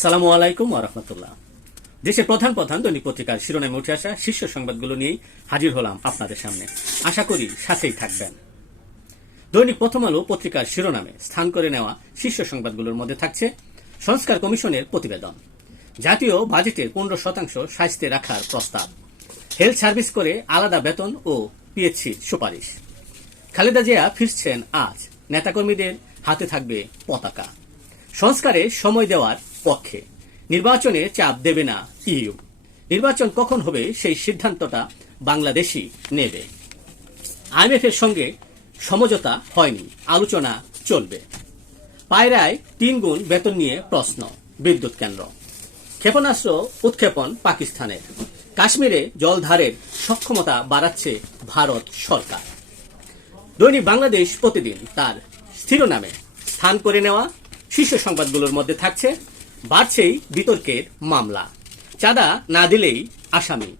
আসসালামু আলাইকুম আরহামতুল্লাহ দেশের প্রধান প্রধান দৈনিক পত্রিকার শিরোনামে উঠে আসা শীর্ষ সংবাদগুলো নিয়েই হাজির হলাম আপনাদের সামনে। আশা করি সাথেই থাকবেন। দৈনিক প্রথম আলো পত্রিকার শিরোনামে স্থান করে নেওয়া শীর্ষ সংবাদগুলোর মধ্যে থাকছে সংস্কার কমিশনের প্রতিবেদন। জাতীয় বাজেটের পনেরো শতাংশ স্বাস্থ্যে রাখার প্রস্তাব। হেলথ সার্ভিস করে আলাদা বেতন ও পিএইচসির সুপারিশ। খালেদা জিয়া ফিরছেন আজ। নেতাকর্মীদের হাতে থাকবে পতাকা। সংস্কারে সময় দেওয়ার পক্ষে। নির্বাচনে চাপ দেবে না ইউ নির্বাচন কখন হবে সেই সিদ্ধান্তটা বাংলাদেশই নেবে। আইএমএফ এর সঙ্গে সমঝোতা হয়নি, আলোচনা চলবে। পায়রায় তিন গুণ বেতন নিয়ে প্রশ্ন, বিদ্যুৎ কেন্দ্র। ক্ষেপণাস্ত্র উৎক্ষেপণ পাকিস্তানের। কাশ্মীরে জলধারের সক্ষমতা বাড়াচ্ছে ভারত সরকার। দৈনিক বাংলাদেশ প্রতিদিন তার শিরোনামে স্থান করে নেওয়া, শীর্ষ সংবাদগুলোর মধ্যে থাকছে বাড়ছেই বিতর্কের মামলা। চাঁদা না দিলেই আসামি।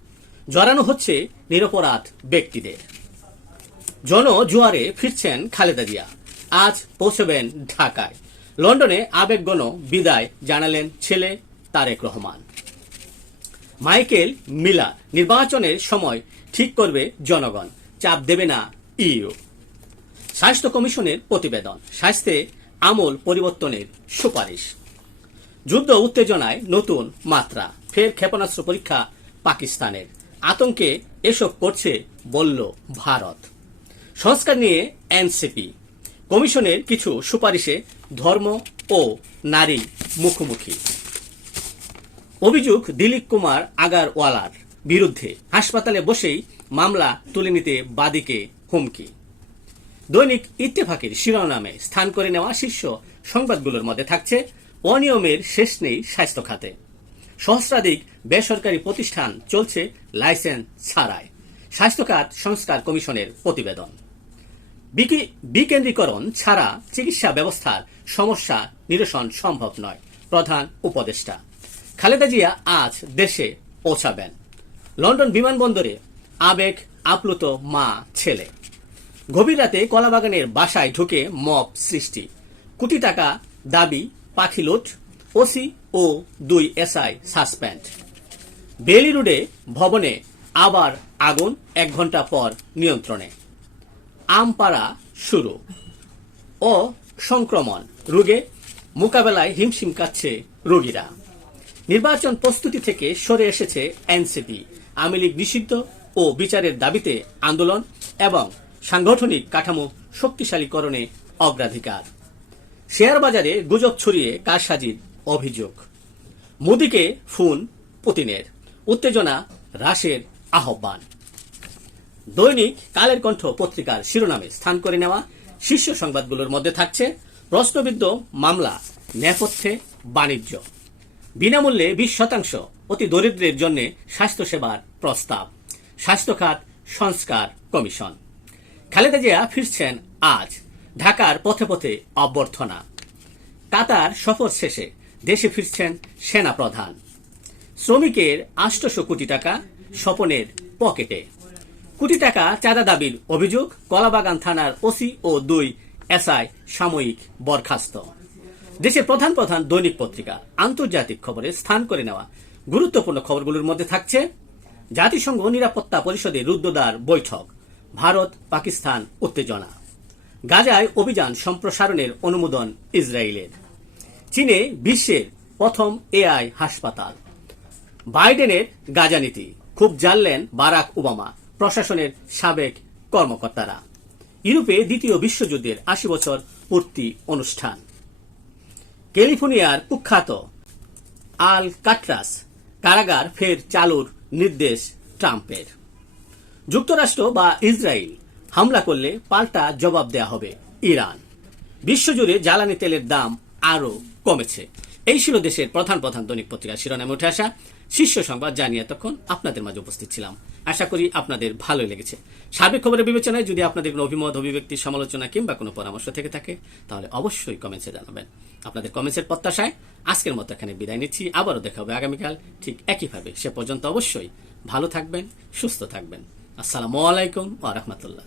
জড়ানো হচ্ছে নিরপরাধ ব্যক্তিদের। জনজুয়ারে ফিরছেন খালেদা জিয়া। আজ পৌঁছবেন ঢাকায়। লন্ডনে আবেগগণ বিদায় জানালেন ছেলে তারেক রহমান। মাইকেল মিলার নির্বাচনের সময় ঠিক করবে জনগণ। চাপ দেবে না ইউ স্বাস্থ্য কমিশনের প্রতিবেদন। স্বাস্থ্যে আমল পরিবর্তনের সুপারিশ। যুদ্ধ উত্তেজনায় নতুন মাত্রা। ফের ক্ষেপণাস্ত্র পরীক্ষা পাকিস্তানের। আতঙ্কে এসব করছে, বলল ভারত। সংস্কার নিয়ে এনসিপি। কমিশনের কিছু সুপারিশে ধর্ম ও নারী মুখোমুখি। অভিযোগ দিলীপ কুমার আগারওয়ালার বিরুদ্ধে। হাসপাতালে বসেই মামলা তুলে নিতে বাদীকে হুমকি। দৈনিক ইত্তেফাকের শিরোনামে স্থান করে নেওয়া শীর্ষ সংবাদগুলোর মধ্যে থাকছে অনিয়মের শেষ নেই স্বাস্থ্য খাতে। সহস্রাধিক বেসরকারি প্রতিষ্ঠান চলছে লাইসেন্স ছাড়ায় স্বাস্থ্য খাত সংস্কার কমিশনের প্রতিবেদন। বিকি- বিকেন্দ্রীকরণ ছাড়া চিকিৎসা ব্যবস্থার সমস্যা নিরসন সম্ভব নয়, প্রধান উপদেষ্টা। খালেদা জিয়া আজ দেশে পৌঁছাবেন। লন্ডন বিমানবন্দরে আবেগ আপ্লুত মা, ছেলে। গভীর রাতে কলাবাগানের বাসায় ঢুকে মব সৃষ্টি। কোটি টাকা দাবি পাখি লুট, ওসি ও দুই এসআই সাসপেন্ড। বেলি রোডে ভবনে আবার আগুন এক ঘণ্টা পর নিয়ন্ত্রণে। আমপাড়া শুরু। ও সংক্রমণ, রোগে মোকাবেলায় হিমশিম কাচ্ছে রোগীরা। নির্বাচন প্রস্তুতি থেকে সরে এসেছে এনসিপি। আওয়ামী লীগ নিষিদ্ধ ও বিচারের দাবিতে আন্দোলন এবং সাংগঠনিক কাঠামো শক্তিশালীকরণে অগ্রাধিকার। শেয়ার বাজারে গুজব ছড়িয়ে কারসাজির অভিযোগ। মোদিকে ফোন পুতিনের। উত্তেজনা হ্রাসের আহ্বান। দৈনিক কালের কণ্ঠ পত্রিকার শিরোনামে স্থান করে নেওয়া শীর্ষ সংবাদগুলোর মধ্যে থাকছে প্রশ্নবিদ্ধ মামলা, নেপথ্যে বাণিজ্য। বিনামূল্যে বিশ শতাংশ অতি দরিদ্রের জন্য স্বাস্থ্যসেবার প্রস্তাব। স্বাস্থ্য খাত সংস্কার কমিশন। খালেদা জিয়া ফিরছেন আজ ঢাকার পথে পথে অভ্যর্থনা। কাতার সফর শেষে দেশে ফিরছেন সেনা প্রধান শ্রমিকের আষ্টশো কোটি টাকা স্বপনের পকেটে। কোটি টাকা চাঁদা দাবির অভিযোগ কলাবাগান থানার ওসি ও দুই এসআই সাময়িক বরখাস্ত। দেশের প্রধান প্রধান দৈনিক পত্রিকা আন্তর্জাতিক খবরে স্থান করে নেওয়া গুরুত্বপূর্ণ খবরগুলোর মধ্যে থাকছে জাতিসংঘ নিরাপত্তা পরিষদের রুদ্ধদ্বার বৈঠক ভারত পাকিস্তান উত্তেজনা। গাজায় অভিযান সম্প্রসারণের অনুমোদন ইসরায়েলের। চীনে বিশ্বের প্রথম এআই হাসপাতাল। বাইডেনের গাজা নীতি, খুব জানলেন বারাক ওবামা, প্রশাসনের সাবেক কর্মকর্তারা। ইউরোপে দ্বিতীয় বিশ্বযুদ্ধের আশি বছর পূর্তি অনুষ্ঠান। ক্যালিফোর্নিয়ার কুখ্যাত আল কাটরাস কারাগার ফের চালুর নির্দেশ ট্রাম্পের। যুক্তরাষ্ট্র বা ইসরায়েল হামলা করলে পাল্টা জবাব দেয়া হবে ইরান। বিশ্বজুড়ে জ্বালানি তেলের দাম আরও কমেছে। এই ছিল দেশের প্রধান প্রধান দৈনিক পত্রিকার শিরোনামে উঠে আসা শীর্ষ সংবাদ জানিয়ে তখন আপনাদের মাঝে উপস্থিত ছিলাম। আশা করি আপনাদের ভালোই লেগেছে। সার্বিক খবরের বিবেচনায় যদি আপনাদের কোনো অভিমত, অভিব্যক্তি, সমালোচনা কিংবা কোনো পরামর্শ থেকে থাকে, তাহলে অবশ্যই কমেন্টসে জানাবেন। আপনাদের কমেন্টসের প্রত্যাশায় আজকের মতো এখানে বিদায় নিচ্ছি। আবারও দেখা হবে আগামীকাল ঠিক একইভাবে। সে পর্যন্ত অবশ্যই ভালো থাকবেন, সুস্থ থাকবেন। আসসালামু আলাইকুম ওয়া রাহমাতুল্লাহ।